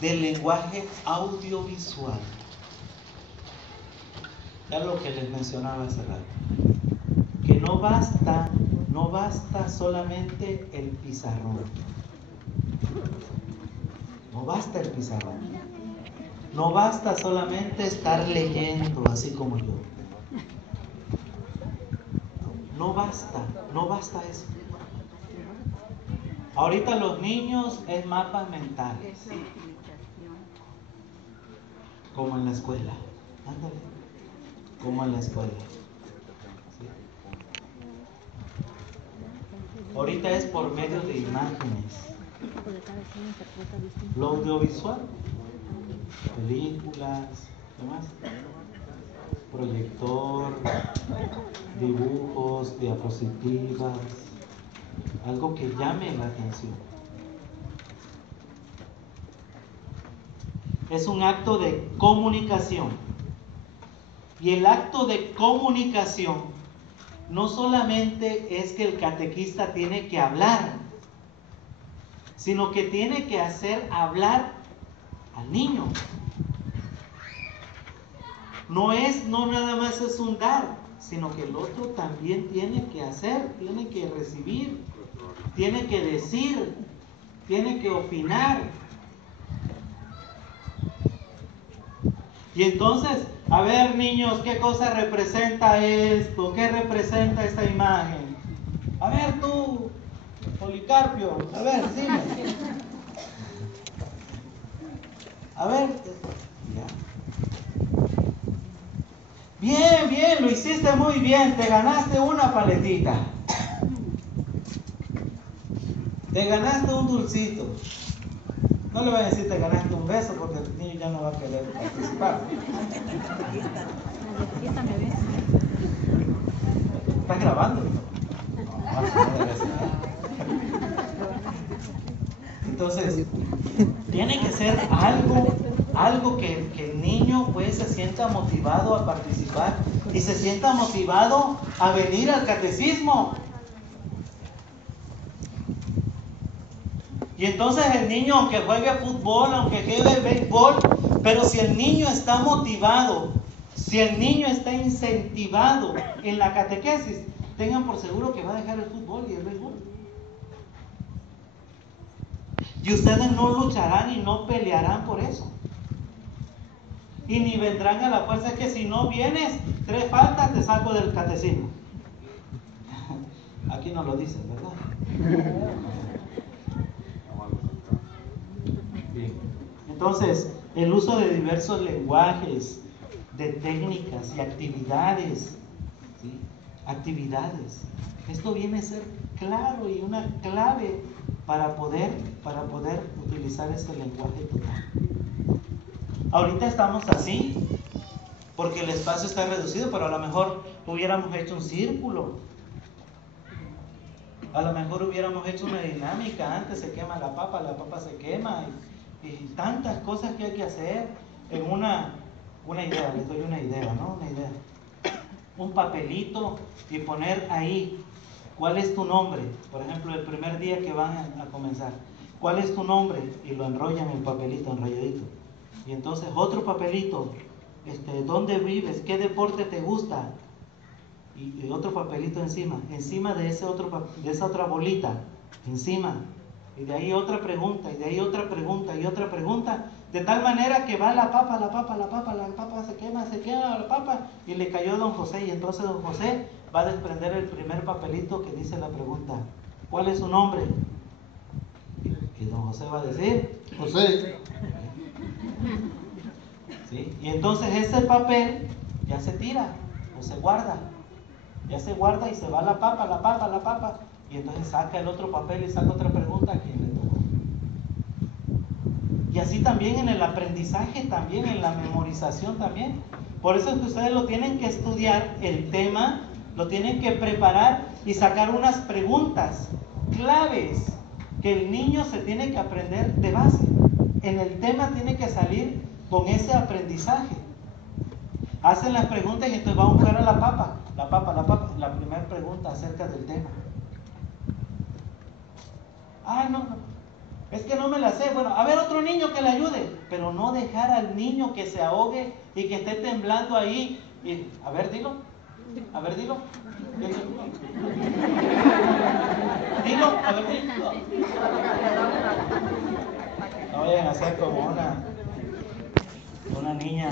del lenguaje audiovisual. Ya lo que les mencionaba hace rato, que no basta solamente el pizarrón. No basta el pizarrón. No basta solamente estar leyendo así como yo. No basta eso. Ahorita los niños es mapas mentales. Como en la escuela. Ándale. Como en la escuela. ¿Sí? Ahorita es por medio de imágenes. Lo audiovisual. Películas, demás. Proyector, dibujos, diapositivas, algo que llame la atención. Es un acto de comunicación. Y el acto de comunicación no solamente es que el catequista tiene que hablar, sino que tiene que hacer hablar al niño. No nada más es un dar, sino que el otro también tiene que hacer, tiene que recibir, tiene que decir, tiene que opinar. Y entonces, a ver niños, ¿qué cosa representa esto? ¿Qué representa esta imagen? A ver tú, Policarpio, a ver, dime. A ver, ya. Bien, lo hiciste muy bien, te ganaste una paletita. Te ganaste un dulcito. No le voy a decir te ganaste un beso porque el niño ya no va a querer participar. ¿Estás grabando? Entonces, tiene que ser algo que el niño pues se sienta motivado a participar y se sienta motivado a venir al catecismo. Y entonces el niño, aunque juegue fútbol, aunque juegue béisbol, pero si el niño está motivado, si el niño está incentivado en la catequesis, tengan por seguro que va a dejar el fútbol y el béisbol. Y ustedes no lucharán y no pelearán por eso. Y ni vendrán a la fuerza. Es que si no vienes, 3 faltas, te saco del catecismo. Aquí no lo dicen, ¿verdad? Bien. Entonces, el uso de diversos lenguajes, de técnicas y actividades, ¿sí? Actividades. Esto viene a ser claro y una clave para poder utilizar este lenguaje total. Ahorita estamos así porque el espacio está reducido, pero a lo mejor hubiéramos hecho un círculo, a lo mejor hubiéramos hecho una dinámica. Antes se quema la papa se quema y tantas cosas que hay que hacer en una idea. Les doy una idea, ¿no? Una idea, un papelito y poner ahí ¿cuál es tu nombre? Por ejemplo, el primer día que van a comenzar, ¿cuál es tu nombre? Y lo enrollan en el papelito, enrolladito. Y entonces otro papelito, ¿dónde vives? ¿Qué deporte te gusta? Y otro papelito encima de esa otra bolita, encima. Y de ahí otra pregunta, y de ahí otra pregunta, y otra pregunta. De tal manera que va la papa se quema la papa, y le cayó a don José. Y entonces don José va a desprender el primer papelito que dice la pregunta: ¿cuál es su nombre? Y don José va a decir: José. ¿Sí? Y entonces ese papel ya se tira o se guarda. Ya se guarda y se va la papa. Y entonces saca el otro papel y saca otra pregunta a quien le tocó. Y así también en el aprendizaje, también en la memorización también. Por eso es que ustedes lo tienen que estudiar, el tema, lo tienen que preparar y sacar unas preguntas claves que el niño se tiene que aprender de base. En el tema tiene que salir con ese aprendizaje. Hacen las preguntas y entonces va a buscar a la papa, la primera pregunta acerca del tema. No. Es que no me la sé. Bueno, a ver otro niño que le ayude. Pero no dejar al niño que se ahogue y que esté temblando ahí. Y, a ver, dilo. A ver, dilo. Dilo, a ver, dilo. No vayan a ser como una niña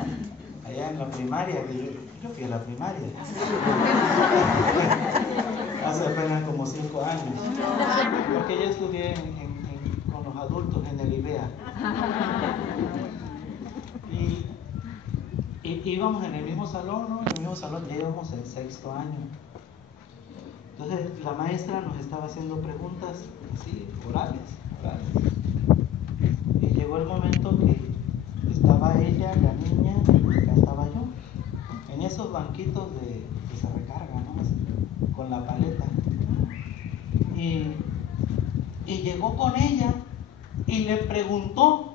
allá en la primaria. Yo fui a la primaria. Hace apenas como 5 años. Porque yo estudié con los adultos en el IBEA. Y íbamos en el mismo salón, ¿no? En el mismo salón, ya íbamos en 6º año. Entonces la maestra nos estaba haciendo preguntas así, orales. Y llegó el momento que estaba ella, la niña, y acá estaba yo. En esos banquitos que se recargan, ¿no? Así, con la paleta. Y llegó con ella y le preguntó,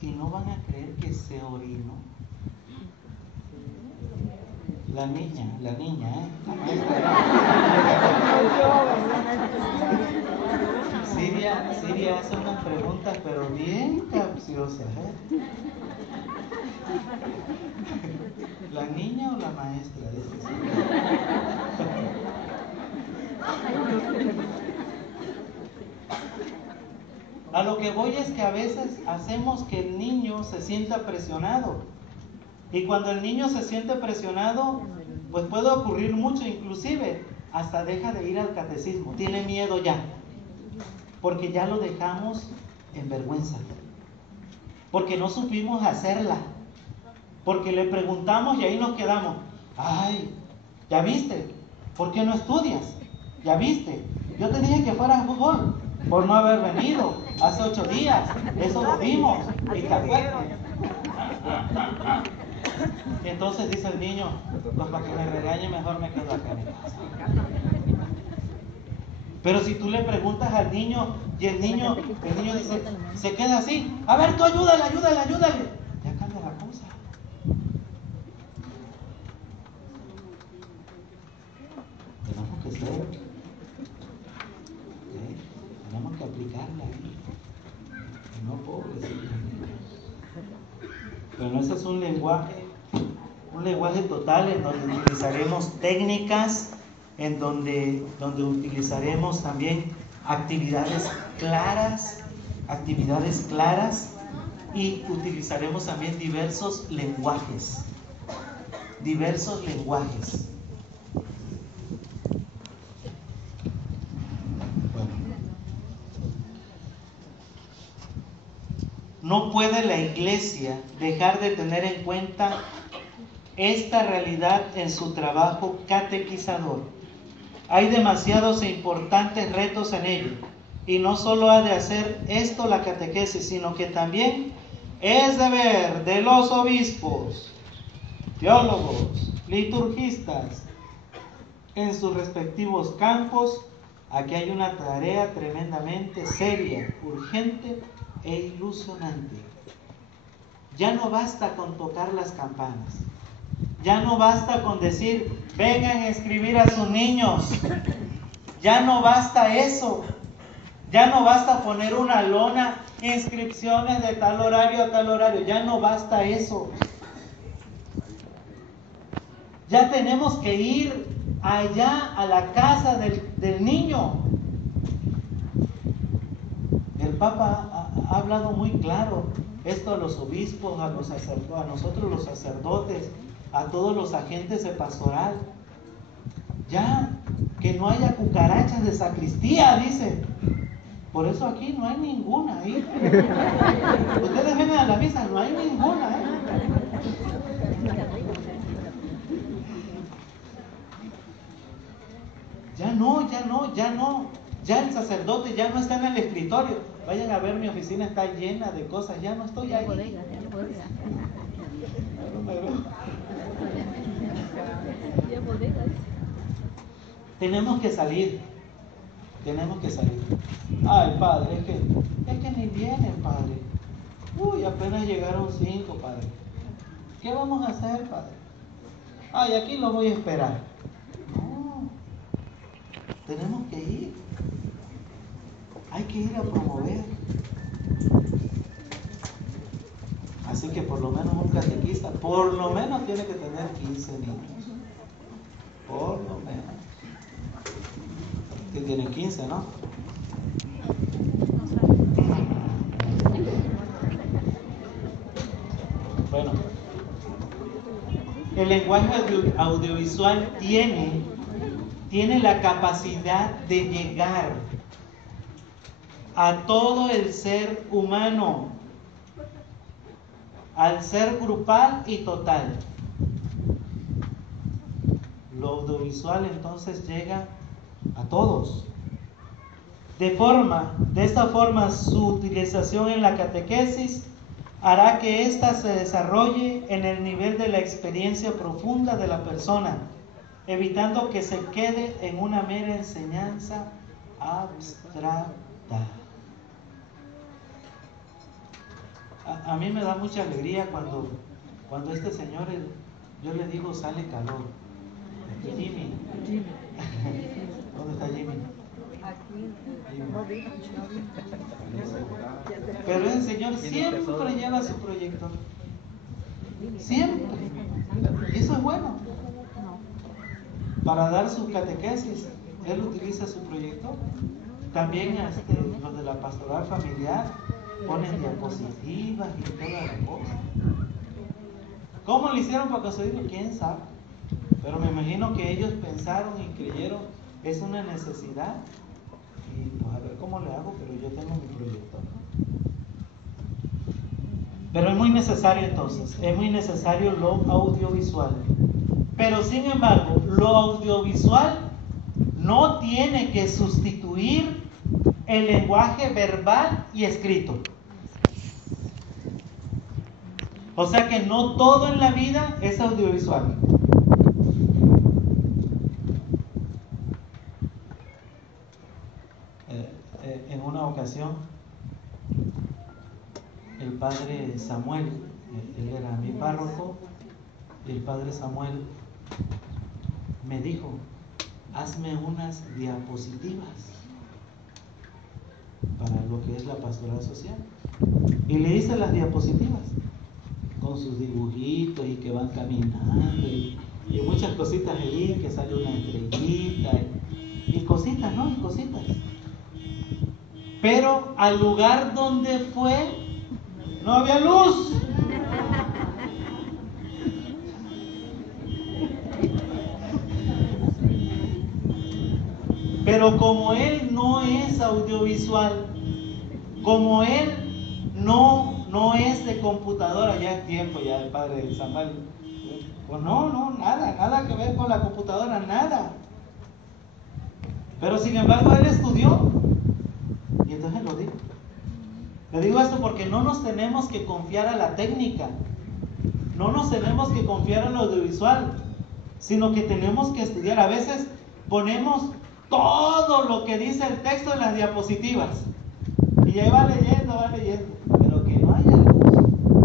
y no van a creer que se orinó. La niña, la maestra. Siria hace unas preguntas, pero bien capciosas, ¿eh? ¿La niña o la maestra? A lo que voy es que a veces hacemos que el niño se sienta presionado. Y cuando el niño se siente presionado, pues puede ocurrir mucho, inclusive hasta deja de ir al catecismo, tiene miedo ya, porque ya lo dejamos en vergüenza, porque no supimos hacerla, porque le preguntamos y ahí nos quedamos. Ay, ¿ya viste? ¿Por qué no estudias? ¿Ya viste? Yo te dije que fueras a fútbol por no haber venido hace 8 días, eso lo vimos y te acuerdas. Y entonces dice el niño, pues para que me regañe mejor me quedo acá en mi casa. Pero si tú le preguntas al niño y el niño dice, se queda así, a ver tú ayúdale, ya cambia la cosa. Tenemos que ser, tenemos que aplicarla ahí. No, pobrecito. Pero ese es un lenguaje total en donde utilizaremos técnicas, en donde utilizaremos también actividades claras y utilizaremos también diversos lenguajes. Bueno. No puede la iglesia dejar de tener en cuenta esta realidad en su trabajo catequizador. Hay demasiados e importantes retos en ello. Y no solo ha de hacer esto la catequesis, sino que también es deber de los obispos, teólogos, liturgistas, en sus respectivos campos. Aquí hay una tarea tremendamente seria, urgente e ilusionante. Ya no basta con tocar las campanas. Ya no basta con decir, vengan a inscribir a sus niños. Ya no basta eso. Ya no basta poner una lona, inscripciones de tal horario a tal horario. Ya no basta eso. Ya tenemos que ir allá a la casa del niño. El Papa ha hablado muy claro esto a los obispos, a nosotros los sacerdotes, a todos los agentes de pastoral. Ya, que no haya cucarachas de sacristía, dice. Por eso aquí no hay ninguna ahí. Ustedes vienen a la misa, no hay ninguna, ¿eh? Ya no. Ya el sacerdote ya no está en el escritorio. Vayan a ver, mi oficina está llena de cosas. Ya no estoy ahí. Tenemos que salir. Ay, padre, es que ni vienen, padre. Uy, apenas llegaron 5, padre. ¿Qué vamos a hacer, padre? Ay, aquí lo voy a esperar. No, tenemos que ir. Hay que ir a promover. Así que por lo menos un catequista, por lo menos tiene que tener 15 niños. Por lo menos. Que tienen 15, ¿no? Bueno, el lenguaje audiovisual tiene la capacidad de llegar a todo el ser humano, al ser grupal y total. Lo audiovisual entonces llega a todos. De esta forma, su utilización en la catequesis hará que ésta se desarrolle en el nivel de la experiencia profunda de la persona, evitando que se quede en una mera enseñanza abstracta. A mí me da mucha alegría cuando este señor, yo le digo, sale calor. Jimmy. ¿Dónde está Jimmy? Pero ese señor siempre lleva su proyector. Siempre. Y eso es bueno. Para dar su catequesis, él utiliza su proyector. También los de la pastoral familiar ponen diapositivas y toda la cosa. ¿Cómo lo hicieron para conseguirlo? ¿Quién sabe? Pero me imagino que ellos pensaron y creyeron, es una necesidad. Y pues a ver cómo le hago, pero yo tengo mi proyector. Pero es muy necesario entonces, es muy necesario lo audiovisual. Pero sin embargo, lo audiovisual no tiene que sustituir el lenguaje verbal y escrito. O sea que no todo en la vida es audiovisual. En una ocasión, el padre Samuel, él era mi párroco, y el padre Samuel me dijo, hazme unas diapositivas para lo que es la pastoral social. Y le hice las diapositivas con sus dibujitos y que van caminando y muchas cositas ahí, que sale una estrellita y cositas, ¿no? Y cositas. Pero al lugar donde fue no había luz. Pero como él no es audiovisual, como él no es de computadora, ya es tiempo ya el padre Samuel, pues no, nada que ver con la computadora, nada. Pero sin embargo él estudió, y entonces lo digo. Le digo esto porque no nos tenemos que confiar a la técnica, no nos tenemos que confiar a lo audiovisual, sino que tenemos que estudiar. A veces ponemos todo lo que dice el texto en las diapositivas y ahí va leyendo, pero que no haya luz,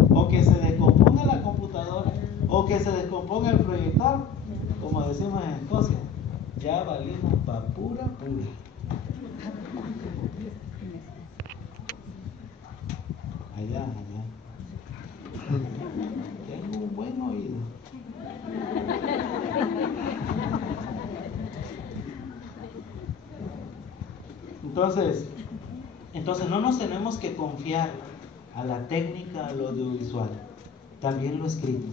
o que se descomponga la computadora, o que se descomponga el proyector, como decimos en Escocia, ya valimos pa' pura. Allá. Tengo un buen oído. Entonces no nos tenemos que confiar a la técnica, a lo audiovisual, también lo escrito.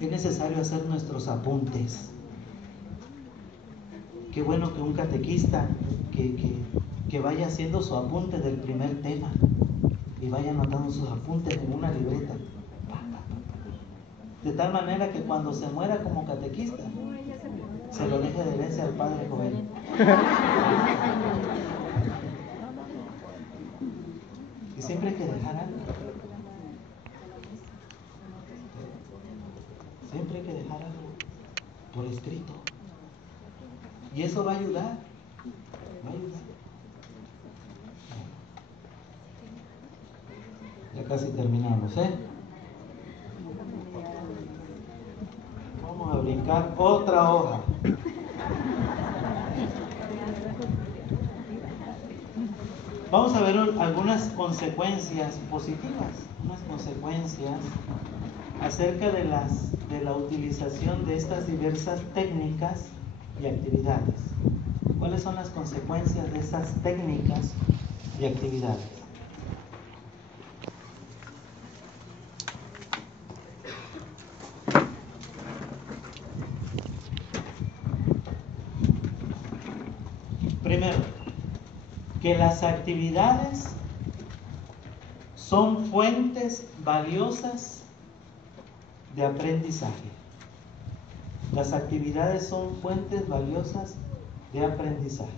Es necesario hacer nuestros apuntes. Qué bueno que un catequista que vaya haciendo su apunte del primer tema y vaya anotando sus apuntes en una libreta. De tal manera que cuando se muera como catequista, se lo deje de herencia al padre Joel. Y siempre hay que dejar algo. Siempre hay que dejar algo por escrito. Y eso va a ayudar. Ya casi terminamos, Vamos a brincar otra hoja. Vamos a ver algunas consecuencias positivas, unas consecuencias acerca de la utilización de estas diversas técnicas y actividades. ¿Cuáles son las consecuencias de estas técnicas y actividades? Primero, que las actividades son fuentes valiosas de aprendizaje. Las actividades son fuentes valiosas de aprendizaje.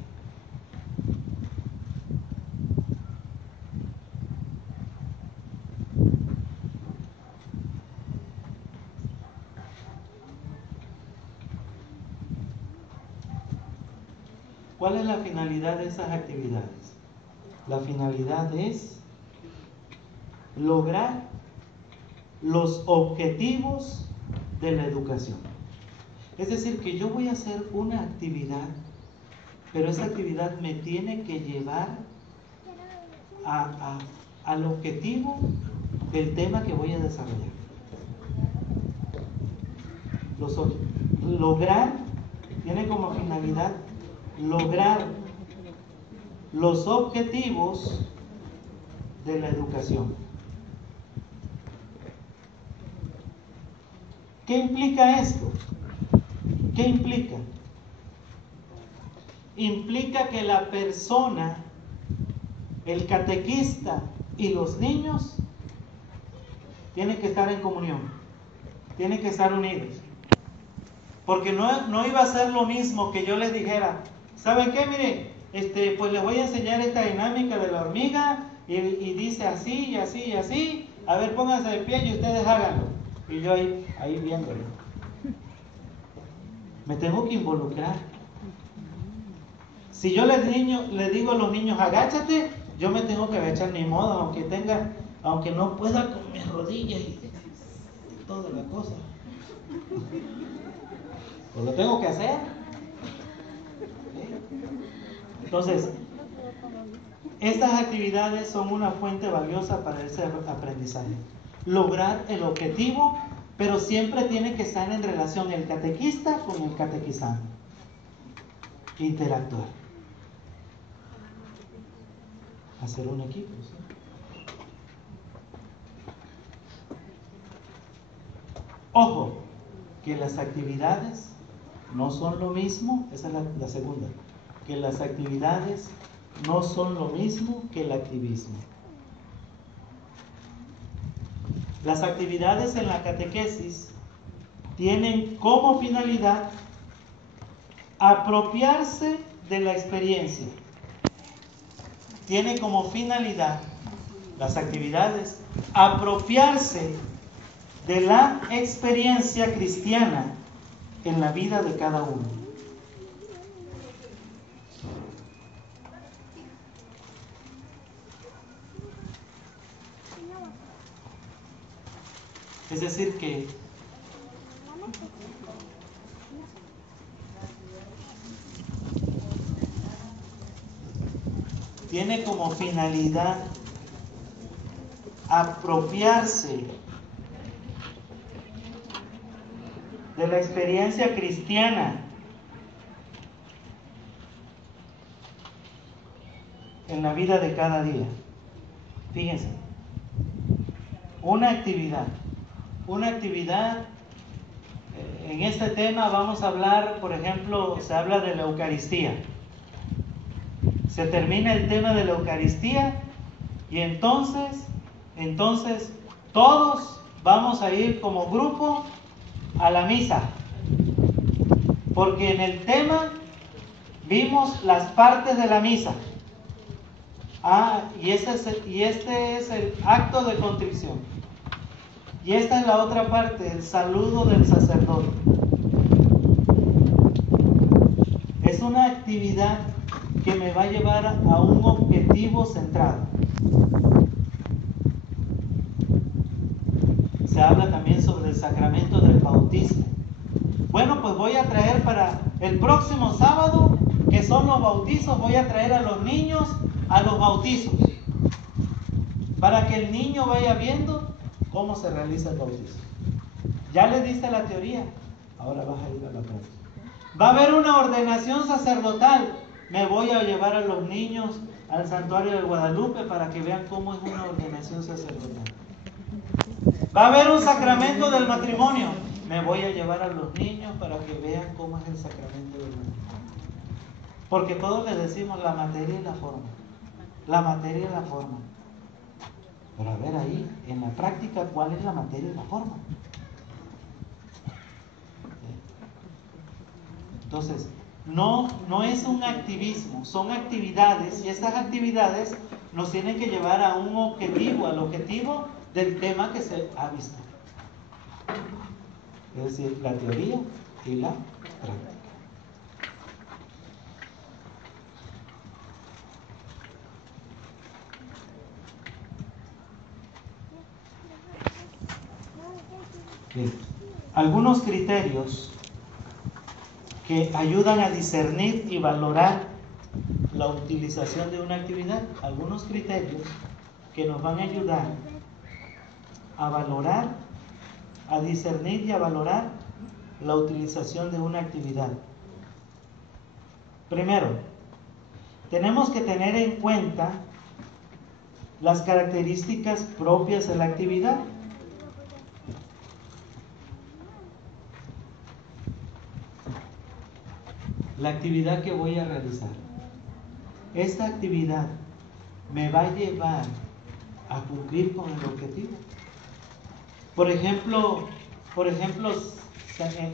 ¿Cuál es la finalidad de esas actividades? La finalidad es lograr los objetivos de la educación. Es decir, que yo voy a hacer una actividad, pero esa actividad me tiene que llevar al objetivo del tema que voy a desarrollar. Tiene como finalidad lograr los objetivos de la educación. ¿Qué implica esto? ¿Qué implica? Implica que la persona, el catequista y los niños tienen que estar en comunión, tienen que estar unidos. Porque no iba a ser lo mismo que yo les dijera, ¿saben qué? Mire, pues les voy a enseñar esta dinámica de la hormiga y dice así y así y así. A ver, pónganse de pie y ustedes háganlo. Y yo ahí viéndolo. Me tengo que involucrar. Si yo les digo a los niños, agáchate, yo me tengo que agachar, ni modo, aunque no pueda con mis rodillas y toda la cosa. Pues lo tengo que hacer. Entonces, estas actividades son una fuente valiosa para ese aprendizaje. Lograr el objetivo, pero siempre tiene que estar en relación el catequista con el catequizado. Interactuar. Hacer un equipo, ¿sí? Ojo, que las actividades no son lo mismo, esa es la segunda, que las actividades no son lo mismo que el activismo. Las actividades en la catequesis tienen como finalidad apropiarse de la experiencia. Tiene como finalidad las actividades apropiarse de la experiencia cristiana en la vida de cada uno. Es decir que tiene como finalidad apropiarse de la experiencia cristiana en la vida de cada día. Fíjense, una actividad, en este tema vamos a hablar, por ejemplo, se habla de la Eucaristía. Se termina el tema de la Eucaristía y entonces todos vamos a ir como grupo a la misa, porque en el tema vimos las partes de la misa. Y este es el acto de contrición. Y esta es la otra parte, el saludo del sacerdote. Es una actividad que me va a llevar a un objetivo centrado. Se habla también sobre el sacramento del bautismo. Bueno, pues voy a traer para el próximo sábado, que son los bautizos, voy a traer a los niños a los bautizos, para que el niño vaya viendo cómo se realiza el bautismo. Ya le diste la teoría, ahora vas a ir a la práctica. Va a haber una ordenación sacerdotal. Me voy a llevar a los niños al santuario de Guadalupe para que vean cómo es una ordenación sacerdotal. Va a haber un sacramento del matrimonio. Me voy a llevar a los niños para que vean cómo es el sacramento del matrimonio. Porque todos les decimos la materia y la forma. La materia y la forma. Pero a ver ahí, en la práctica, ¿cuál es la materia y la forma? Entonces, no es un activismo, son actividades, y estas actividades nos tienen que llevar a un objetivo, al objetivo del tema que se ha visto. Es decir, la teoría y la práctica. Bien. Algunos criterios que ayudan a discernir y valorar la utilización de una actividad, algunos criterios que nos van a ayudar a valorar, a discernir y a valorar la utilización de una actividad. Primero, tenemos que tener en cuenta las características propias de la actividad. La actividad que voy a realizar. Esta actividad me va a llevar a cumplir con el objetivo. Por ejemplo,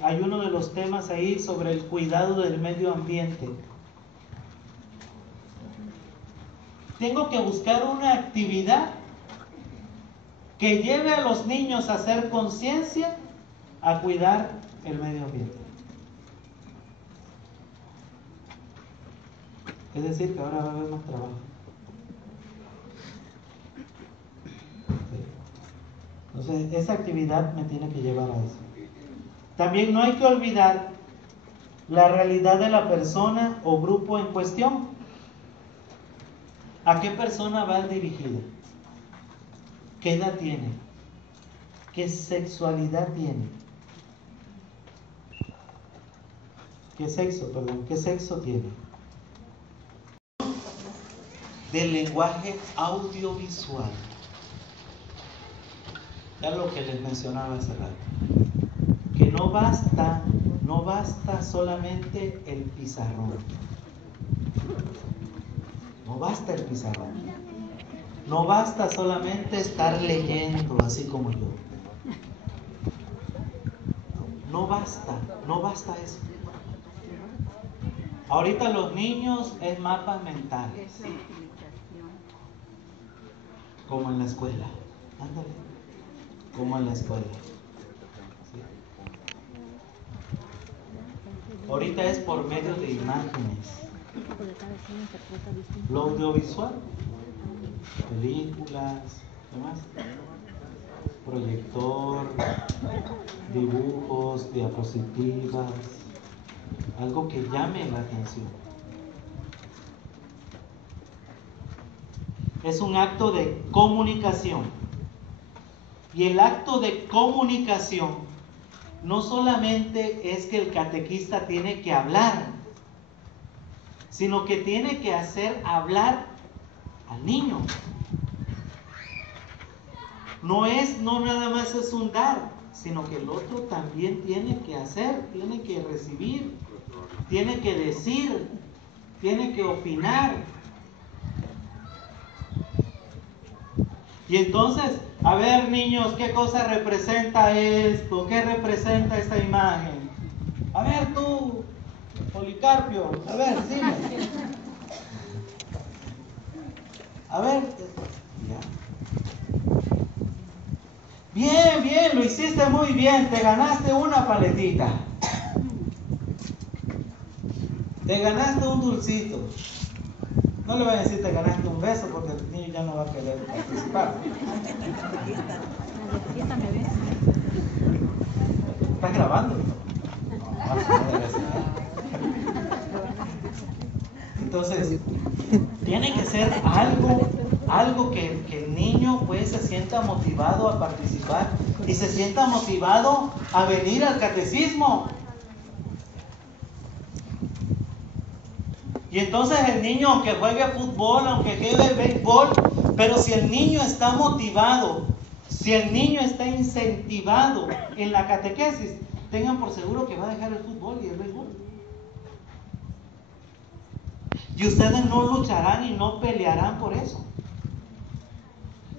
hay uno de los temas ahí sobre el cuidado del medio ambiente. Tengo que buscar una actividad que lleve a los niños a hacer conciencia, a cuidar el medio ambiente. Es decir, que ahora va a haber más trabajo. Entonces, esa actividad me tiene que llevar a eso. También no hay que olvidar la realidad de la persona o grupo en cuestión. ¿A qué persona va dirigida? ¿Qué edad tiene? ¿Qué sexualidad tiene? ¿Qué sexo tiene? Del lenguaje audiovisual. Ya lo que les mencionaba hace rato. Que no basta solamente el pizarrón. No basta el pizarrón. No basta solamente estar leyendo así como yo. No basta eso. Ahorita los niños es mapas mentales. Como en la escuela. Ándale. Como en la escuela. ¿Sí? Ahorita es por medio de imágenes. Lo audiovisual. Películas. ¿Qué más? Proyector. Dibujos, diapositivas. Algo que llame la atención. Es un acto de comunicación. Y el acto de comunicación no solamente es que el catequista tiene que hablar, sino que tiene que hacer hablar al niño. No nada más es un dar, sino que el otro también tiene que hacer, tiene que recibir, tiene que decir, tiene que opinar. Y entonces, a ver niños, ¿qué cosa representa esto? ¿Qué representa esta imagen? A ver tú, Policarpio, a ver, dime. A ver, ya. Bien, lo hiciste muy bien, te ganaste una paletita. Te ganaste un dulcito. No le voy a decir te ganaste un beso porque el niño ya no va a querer participar. ¿Estás grabando? No, Entonces, tiene que ser algo que el niño pues se sienta motivado a participar y se sienta motivado a venir al catecismo. Y entonces el niño, aunque juegue fútbol, aunque juegue béisbol, pero si el niño está motivado, si el niño está incentivado en la catequesis, tengan por seguro que va a dejar el fútbol y el béisbol. Y ustedes no lucharán y no pelearán por eso.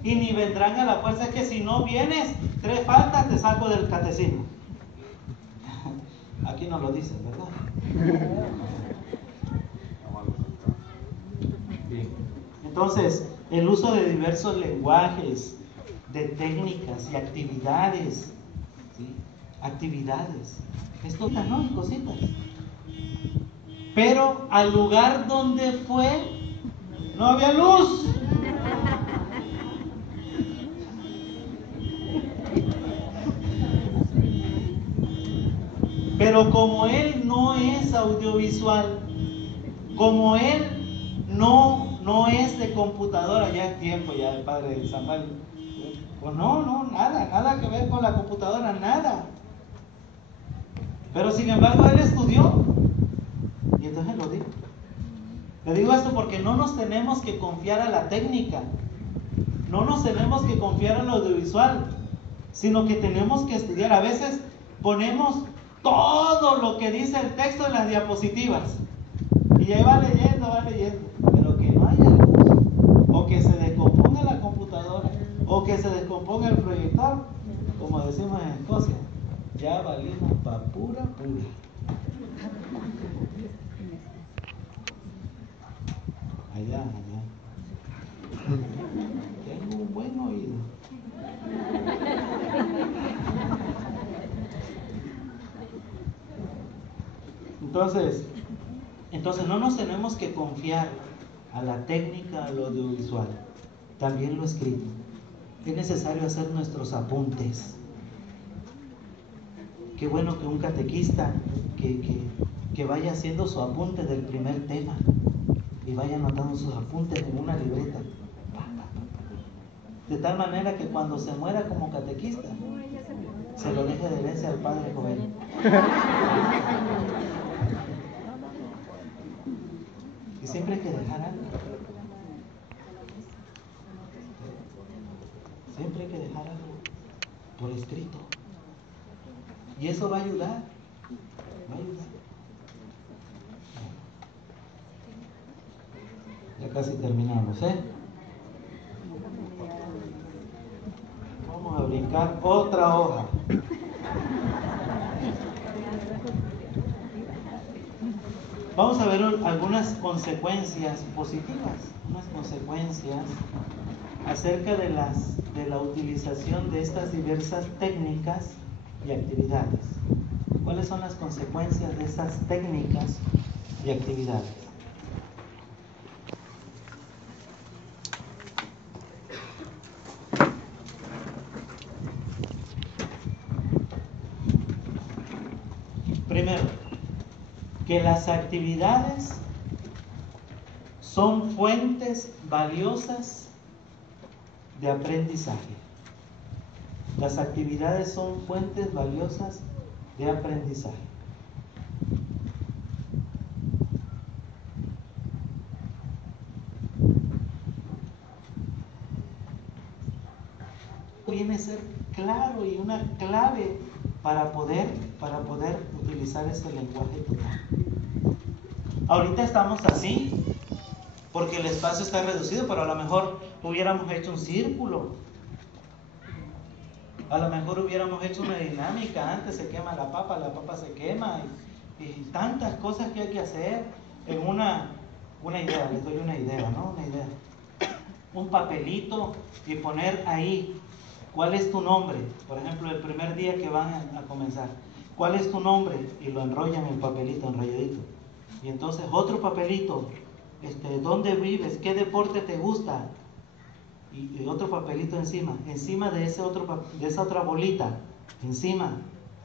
Y ni vendrán a la fuerza que si no vienes, 3 faltas, te saco del catecismo. Aquí no lo dicen, ¿verdad? Bien. Entonces, el uso de diversos lenguajes, de técnicas y actividades, ¿sí? Actividades. Esto no, y cositas. Pero al lugar donde fue, no había luz. Pero como él no es audiovisual, como él no es de computadora, ya es tiempo, ya el padre Samuel, pues nada que ver con la computadora, nada. Pero sin embargo él estudió, y entonces lo digo. Le digo esto porque no nos tenemos que confiar a la técnica, no nos tenemos que confiar al audiovisual, sino que tenemos que estudiar. A veces ponemos todo lo que dice el texto en las diapositivas y ahí va leyendo, pero que no haya luz, o que se descomponga la computadora, o que se descomponga el proyector, como decimos en Escocia, ya valimos pa' pura. Allá. Tengo un buen oído. Entonces no nos tenemos que confiar a la técnica, a lo audiovisual, también lo escrito. Es necesario hacer nuestros apuntes. Qué bueno que un catequista que vaya haciendo su apunte del primer tema y vaya anotando sus apuntes en una libreta. De tal manera que cuando se muera como catequista, se lo deje de herencia al padre Joel. Y siempre hay que dejar algo. Siempre hay que dejar algo por escrito. Y eso va a ayudar. Ya casi terminamos, Vamos a brincar otra hoja. Vamos a ver algunas consecuencias positivas, unas consecuencias acerca de la utilización de estas diversas técnicas y actividades. ¿Cuáles son las consecuencias de estas técnicas y actividades? Primero, que las actividades son fuentes valiosas de aprendizaje. Las actividades son fuentes valiosas de aprendizaje. Viene a ser claro y una clave para poder utilizar ese lenguaje total. Ahorita estamos así porque el espacio está reducido, pero a lo mejor hubiéramos hecho un círculo, a lo mejor hubiéramos hecho una dinámica. Antes se quema la papa se quema, y tantas cosas que hay que hacer en una idea. Les doy una idea, ¿no? Una idea, un papelito, y poner ahí ¿cuál es tu nombre? Por ejemplo, el primer día que van a comenzar, ¿cuál es tu nombre? Y lo enrollan en el papelito, enrolladito. Y entonces otro papelito, ¿dónde vives? ¿Qué deporte te gusta? Y otro papelito encima de esa otra bolita, encima.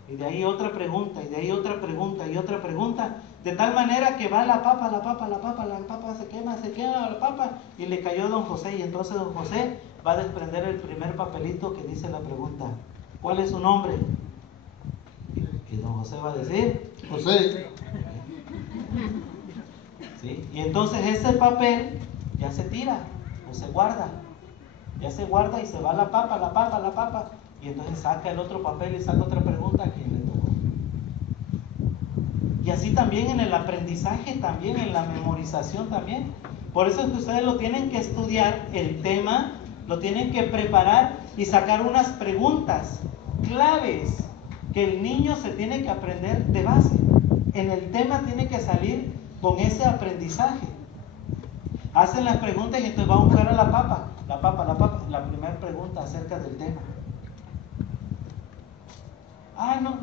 Y de ahí otra pregunta, y de ahí otra pregunta, y otra pregunta, De tal manera que va la papa se quema la papa, y le cayó a don José. Y entonces don José va a desprender el primer papelito que dice la pregunta: ¿cuál es su nombre? Y don José va a decir: José. ¿Sí? Y entonces ese papel ya se tira o se guarda. Ya se guarda y se va la papa. Y entonces saca el otro papel y saca otra pregunta: ¿a quién le tocó? Y así también en el aprendizaje, también en la memorización también. Por eso es que ustedes lo tienen que estudiar, el tema, lo tienen que preparar y sacar unas preguntas claves que el niño se tiene que aprender de base. En el tema tiene que salir con ese aprendizaje. Hacen las preguntas y entonces va a buscar a la papa. La primera pregunta acerca del tema. No,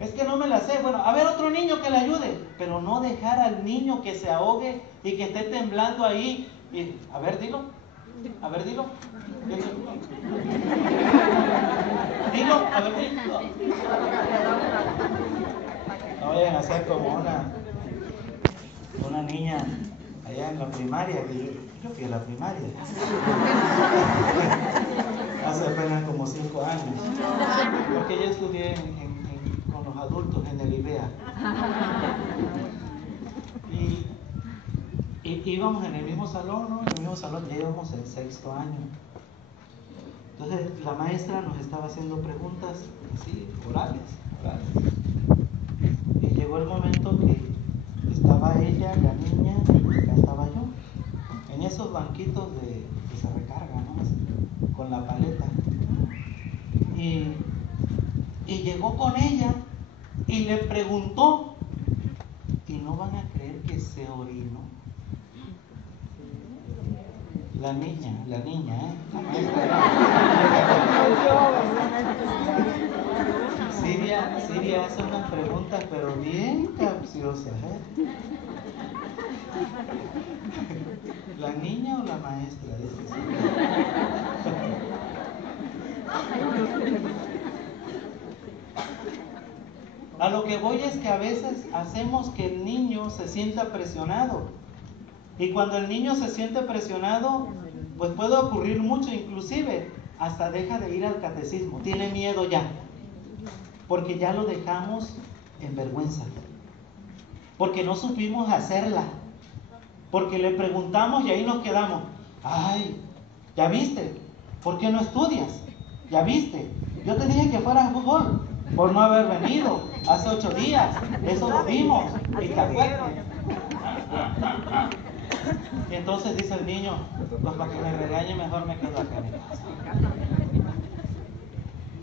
es que no me la sé. Bueno, a ver, otro niño que le ayude. Pero no dejar al niño que se ahogue y que esté temblando ahí. Y, a ver, dilo. Dilo, a ver, dilo. No vayan a ser como una niña allá en la primaria, que yo fui a la primaria hace apenas como 5 años, porque yo estudié con los adultos en el IBEA, y íbamos en el mismo salón, ¿no? En el mismo salón, ya íbamos en 6º año. Entonces la maestra nos estaba haciendo preguntas así, orales. Y llegó el momento que estaba ella, la niña, y acá estaba yo, en esos banquitos que se recargan, ¿no? Así, con la paleta. Y llegó con ella y le preguntó, y no van a creer que se orinó. La niña, la maestra. Siria hace unas preguntas, pero bien capciosas, ¿La niña o la maestra? A lo que voy es que a veces hacemos que el niño se sienta presionado. Y cuando el niño se siente presionado, pues puede ocurrir mucho, inclusive hasta deja de ir al catecismo, tiene miedo ya, porque ya lo dejamos en vergüenza, porque no supimos hacerla, porque le preguntamos y ahí nos quedamos. Ay, ¿ya viste? ¿Por qué no estudias? ¿Ya viste? Yo te dije que fueras a fútbol por no haber venido hace 8 días, eso lo vimos, y te acuerdas. Y entonces dice el niño: pues para que me regañe mejor me quedo acá en mi casa.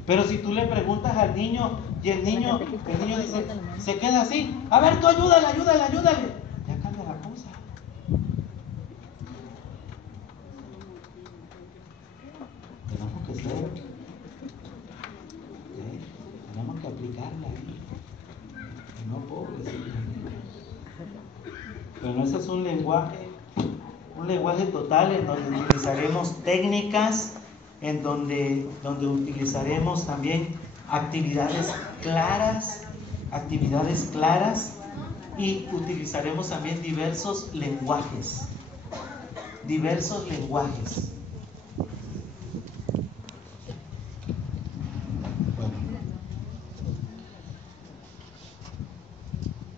Pero si tú le preguntas al niño y el niño dice, se queda así: a ver, tú ayúdale, ya cambia la cosa. Tenemos que ser, tenemos que aplicarla ahí. No, pobrecitos niños. Pero ese es un lenguaje total en donde utilizaremos técnicas, en donde utilizaremos también actividades claras, y utilizaremos también diversos lenguajes.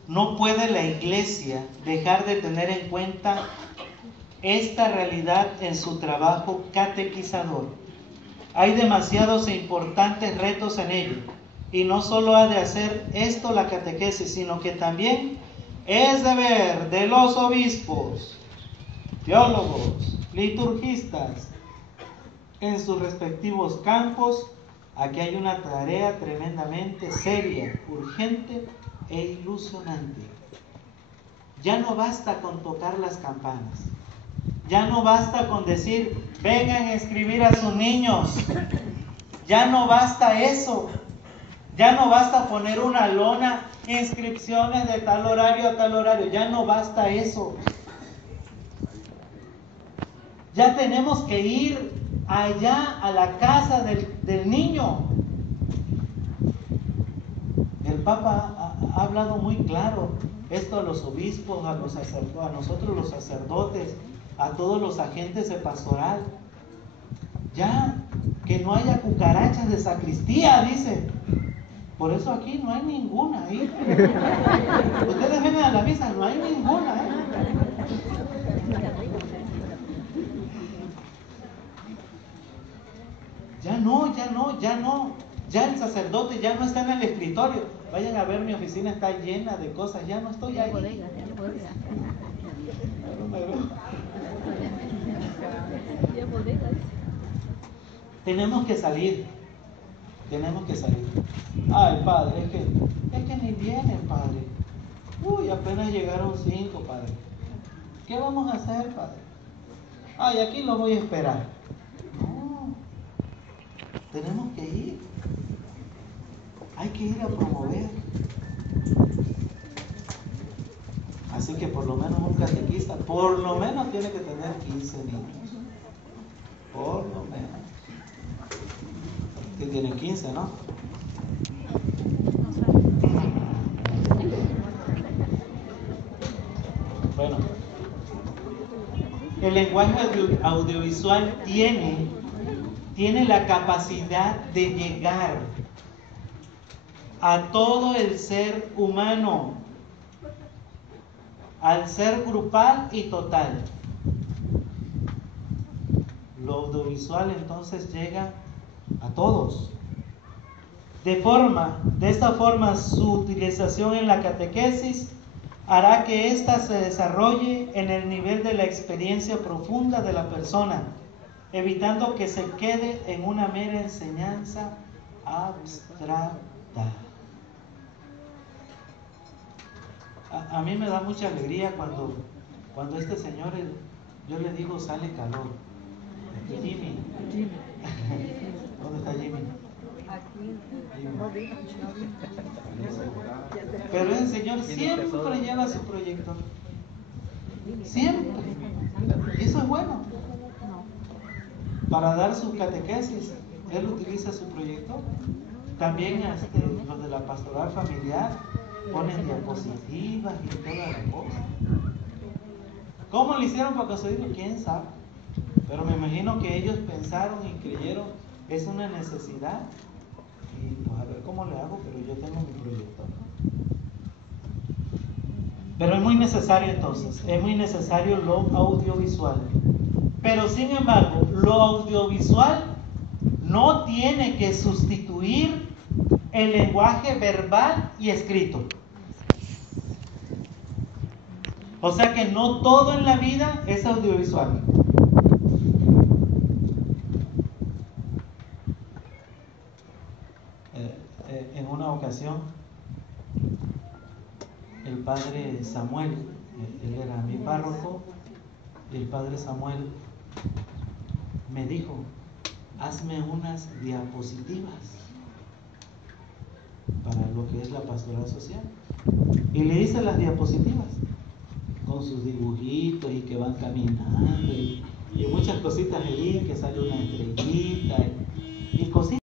No puede la iglesia dejar de tener en cuenta esta realidad en su trabajo catequizador. Hay demasiados e importantes retos en ello, y no solo ha de hacer esto la catequesis, sino que también es deber de los obispos, teólogos, liturgistas, en sus respectivos campos. Aquí hay una tarea tremendamente seria, urgente e ilusionante. Ya no basta con tocar las campanas. Ya no basta con decir: vengan a inscribir a sus niños. Ya no basta eso. Ya no basta poner una lona, inscripciones de tal horario a tal horario. Ya no basta eso. Ya tenemos que ir allá a la casa del niño. El Papa ha hablado muy claro. esto a los obispos, a nosotros los sacerdotes, a todos los agentes de pastoral. Ya, que no haya cucarachas de sacristía, dice. Por eso aquí no hay ninguna ahí. Ustedes vengan a la misa, no hay ninguna, ¿eh? Ya no. Ya el sacerdote ya no está en el escritorio. Vayan a ver, mi oficina está llena de cosas. Ya no estoy ahí. Tenemos que salir. Ay, padre, es que ni vienen, padre. Uy, apenas llegaron 5, padre. ¿Qué vamos a hacer, padre? Ay, aquí lo voy a esperar. No, tenemos que ir. Hay que ir a promover. Así que por lo menos un catequista, por lo menos tiene que tener 15 niños. Por lo menos. Que tienen 15, ¿no? Bueno, el lenguaje audiovisual tiene la capacidad de llegar a todo el ser humano, al ser grupal y total. Lo audiovisual entonces llega a todos. De esta forma, su utilización en la catequesis hará que ésta se desarrolle en el nivel de la experiencia profunda de la persona, evitando que se quede en una mera enseñanza abstracta. A mí me da mucha alegría cuando este señor, yo le digo, sale calor. Jimmy. ¿Dónde está Jimmy? Pero el Señor siempre lleva su proyector. Siempre. Y eso es bueno. Para dar su catequesis, Él utiliza su proyector. También los de la pastoral familiar ponen diapositivas y toda la cosa. ¿Cómo lo hicieron para conseguirlo? ¿Quién sabe? Pero me imagino que ellos pensaron y creyeron, es una necesidad. Y pues a ver cómo le hago, pero yo tengo mi proyector. Pero es muy necesario entonces, es muy necesario lo audiovisual. Pero sin embargo, lo audiovisual no tiene que sustituir el lenguaje verbal y escrito. O sea que no todo en la vida es audiovisual. En una ocasión, el padre Samuel, él era mi párroco, y el padre Samuel me dijo, hazme unas diapositivas para lo que es la pastoral social. Y le hice las diapositivas con sus dibujitos y que van caminando y muchas cositas ahí, que sale una estrellita y cositas.